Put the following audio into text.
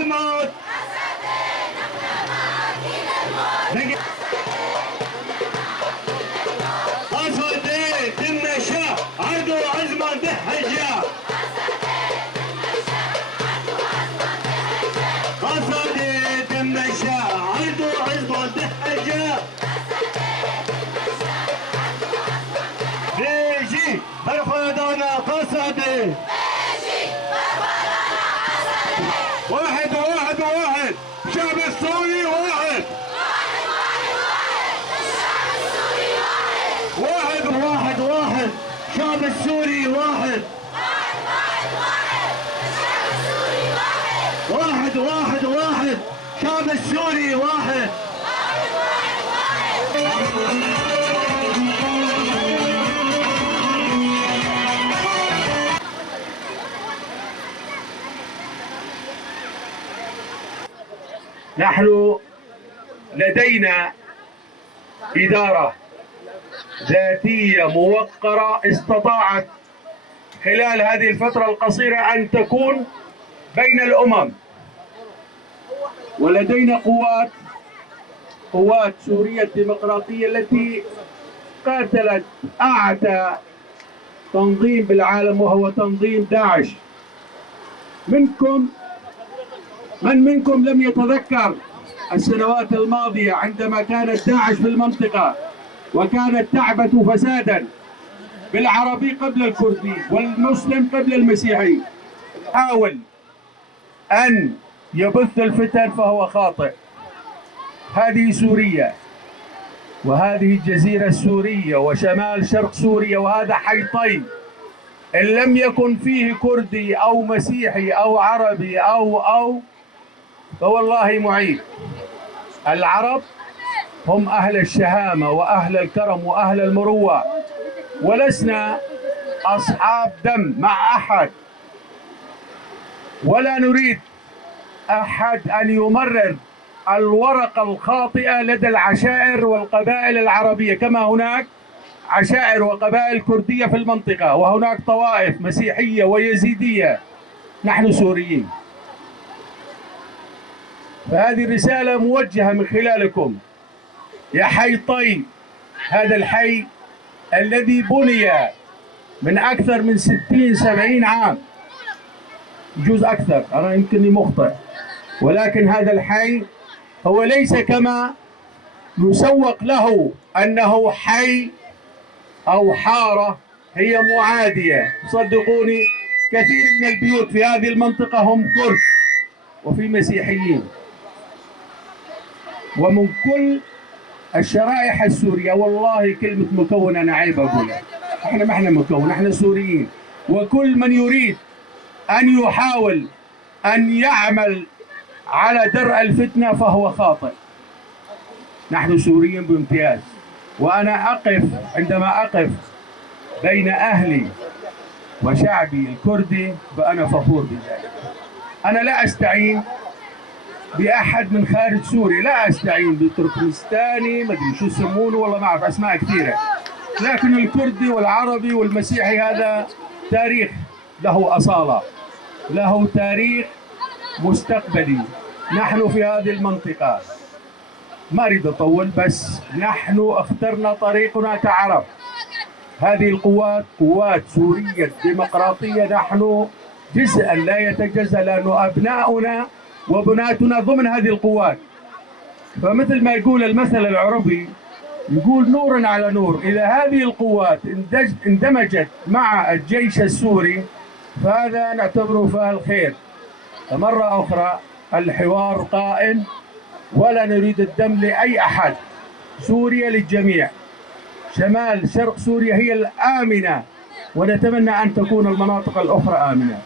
الموت. أسود تمشى عرض وعزمة دهجة. أسود تمشى عرض وعزمة دهجة. بيجي برفضنا قصدي. واحد واحد واحد الشعب السوري واحد. واحد واحد واحد الشعب السوري واحد. واحد واحد واحد الشعب السوري واحد. نحن لدينا إدارة ذاتية موقرة استطاعت خلال هذه الفترة القصيرة أن تكون بين الأمم، ولدينا قوات سوريا الديمقراطية التي قاتلت أعتى تنظيم بالعالم وهو تنظيم داعش. من منكم لم يتذكر السنوات الماضية عندما كانت داعش في المنطقة وكانت تعبث فسادا بالعربي قبل الكردي والمسلم قبل المسيحي؟ حاول أن يبث الفتن فهو خاطئ. هذه سوريا، وهذه الجزيرة السورية وشمال شرق سوريا، وهذا حيطين إن لم يكن فيه كردي أو مسيحي أو عربي أو فوالله معيب. العرب هم أهل الشهامة وأهل الكرم وأهل المروة، ولسنا أصحاب دم مع أحد، ولا نريد أحد أن يمرر الورقة الخاطئة لدى العشائر والقبائل العربية، كما هناك عشائر وقبائل كردية في المنطقة، وهناك طوائف مسيحية ويزيدية. نحن سوريين، فهذه الرسالة موجهة من خلالكم يا حيطين. هذا الحي الذي بني من أكثر من 60-70 عام، يجوز أكثر، أنا يمكنني مخطئ، ولكن هذا الحي هو ليس كما يسوق له أنه حي أو حارة هي معادية. صدقوني كثير من البيوت في هذه المنطقة هم كرد وفي مسيحيين ومن كل الشرائح السورية. والله كلمة مكون أنا عيب أقولها، احنا ما احنا مكون، احنا سوريين. وكل من يريد أن يحاول أن يعمل على درء الفتنة فهو خاطئ. نحن سوريين بامتياز، وأنا عندما أقف بين أهلي وشعبي الكردي فأنا فخور بذلك. أنا لا أستعين بأحد من خارج سوريا، لا أستعين بالتركمانستاني ما أدري شو يسمونه، والله ما أعرف أسماء كثيرة، لكن الكردي والعربي والمسيحي هذا تاريخ له أصالة، له تاريخ مستقبلي. نحن في هذه المنطقة ما أريد أطول، بس نحن اخترنا طريقنا كعرب. هذه القوات قوات سورية ديمقراطية، نحن جزءا لا يتجزأ، لأنه أبناؤنا وبناتنا ضمن هذه القوات. فمثل ما يقول المثل العربي، يقول نور على نور. إذا هذه القوات اندمجت مع الجيش السوري فهذا نعتبره فاعل خير. مرة أخرى الحوار قائم، ولا نريد الدم لأي أحد. سوريا للجميع، شمال شرق سوريا هي الآمنة، ونتمنى أن تكون المناطق الأخرى آمنة.